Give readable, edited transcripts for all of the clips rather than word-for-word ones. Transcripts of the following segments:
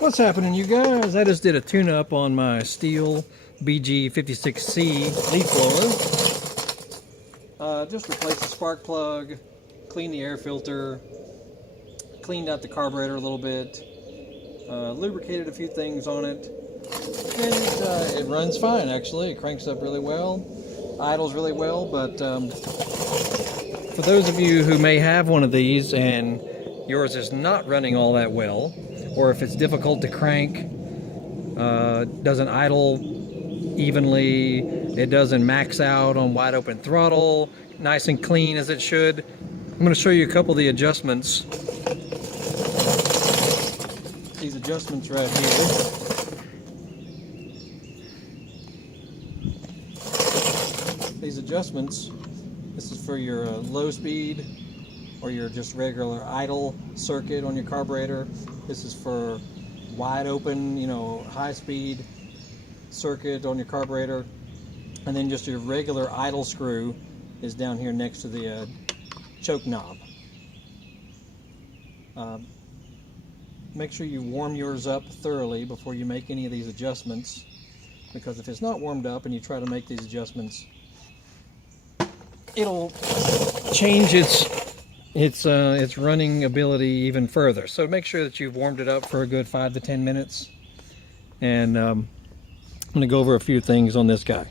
What's happening, you guys? I just did a tune-up on my Stihl BG56C leaf blower. Just replaced the spark plug, cleaned the air filter, cleaned out the carburetor a little bit, lubricated a few things on it, and it runs fine actually. It cranks up really well, idles really well, but for those of you who may have one of these and yours is not running all that well, or if it's difficult to crank, doesn't idle evenly, it doesn't max out on wide open throttle nice and clean as it should, I'm going to show you a couple of the adjustments. These adjustments right here. These adjustments, this is for your low speed or your just regular idle circuit on your carburetor. This is for wide open, high speed circuit on your carburetor. And then just your regular idle screw is down here next to the choke knob. Make sure you warm yours up thoroughly before you make any of these adjustments, because if it's not warmed up and you try to make these adjustments, it'll change its running ability even further. So make sure that you've warmed it up for a good 5 to 10 minutes. And I'm going to go over a few things on this guy.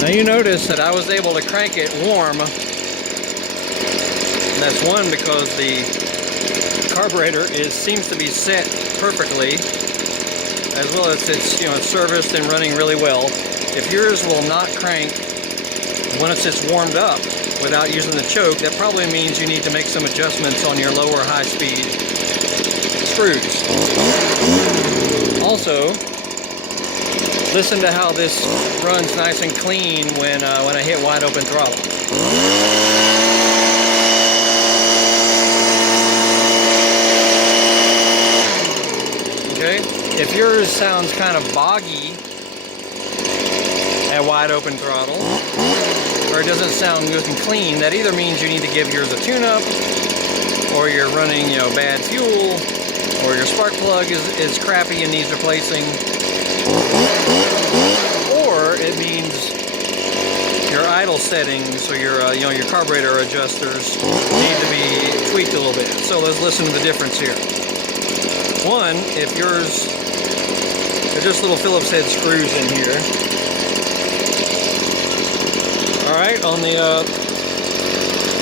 Now you notice that I was able to crank it warm. And that's one, because the carburetor seems to be set perfectly, as well as it's serviced and running really well. If yours will not crank once it's warmed up without using the choke, that probably means you need to make some adjustments on your lower high speed screws. Also, listen to how this runs nice and clean when I hit wide open throttle. Okay, if yours sounds kind of boggy at wide open throttle, or it doesn't sound good and clean, that either means you need to give yours a tune-up, or you're running bad fuel, or your spark plug is crappy and needs replacing, or it means your idle settings or your your carburetor adjusters need to be tweaked a little bit. So let's listen to the difference here. One, if yours, they're just little Phillips head screws in here. Alright, on the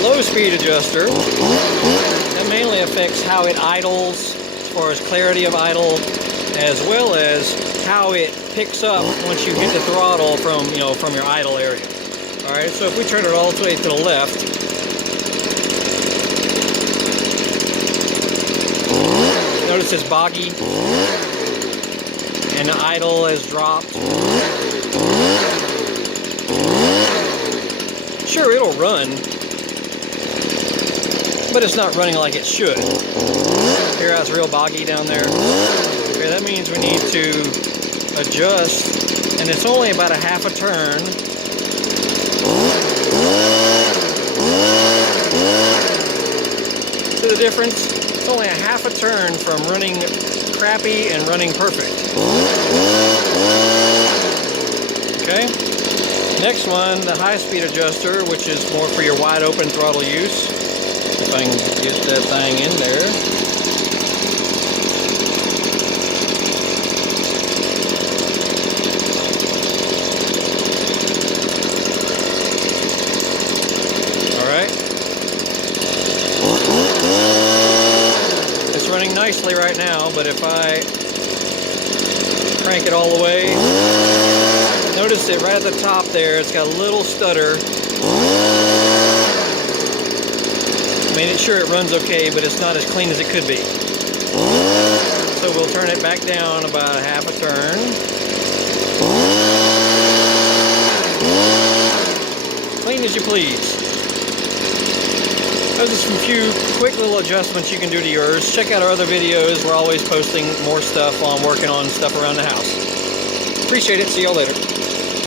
low speed adjuster, that mainly affects how it idles, as far as clarity of idle, as well as how it picks up once you hit the throttle from your idle area. Alright, so if we turn it all the way to the left, notice it's boggy and the idle has dropped. Sure, it'll run, but it's not running like it should. Here, it's real boggy down there. Okay, that means we need to adjust, and it's only about a half a turn. See the difference? It's only a half a turn from running crappy and running perfect. Okay? Next one, the high-speed adjuster, which is more for your wide open throttle use. If I can get that thing in there. It's running nicely right now, but if I crank it all the way, notice it right at the top there, it's got a little stutter. I mean, sure, it runs okay, but it's not as clean as it could be. So we'll turn it back down about a half a turn. Clean as you please. Those are some few quick little adjustments you can do to yours. Check out our other videos. We're always posting more stuff on working on stuff around the house. Appreciate it. See y'all later.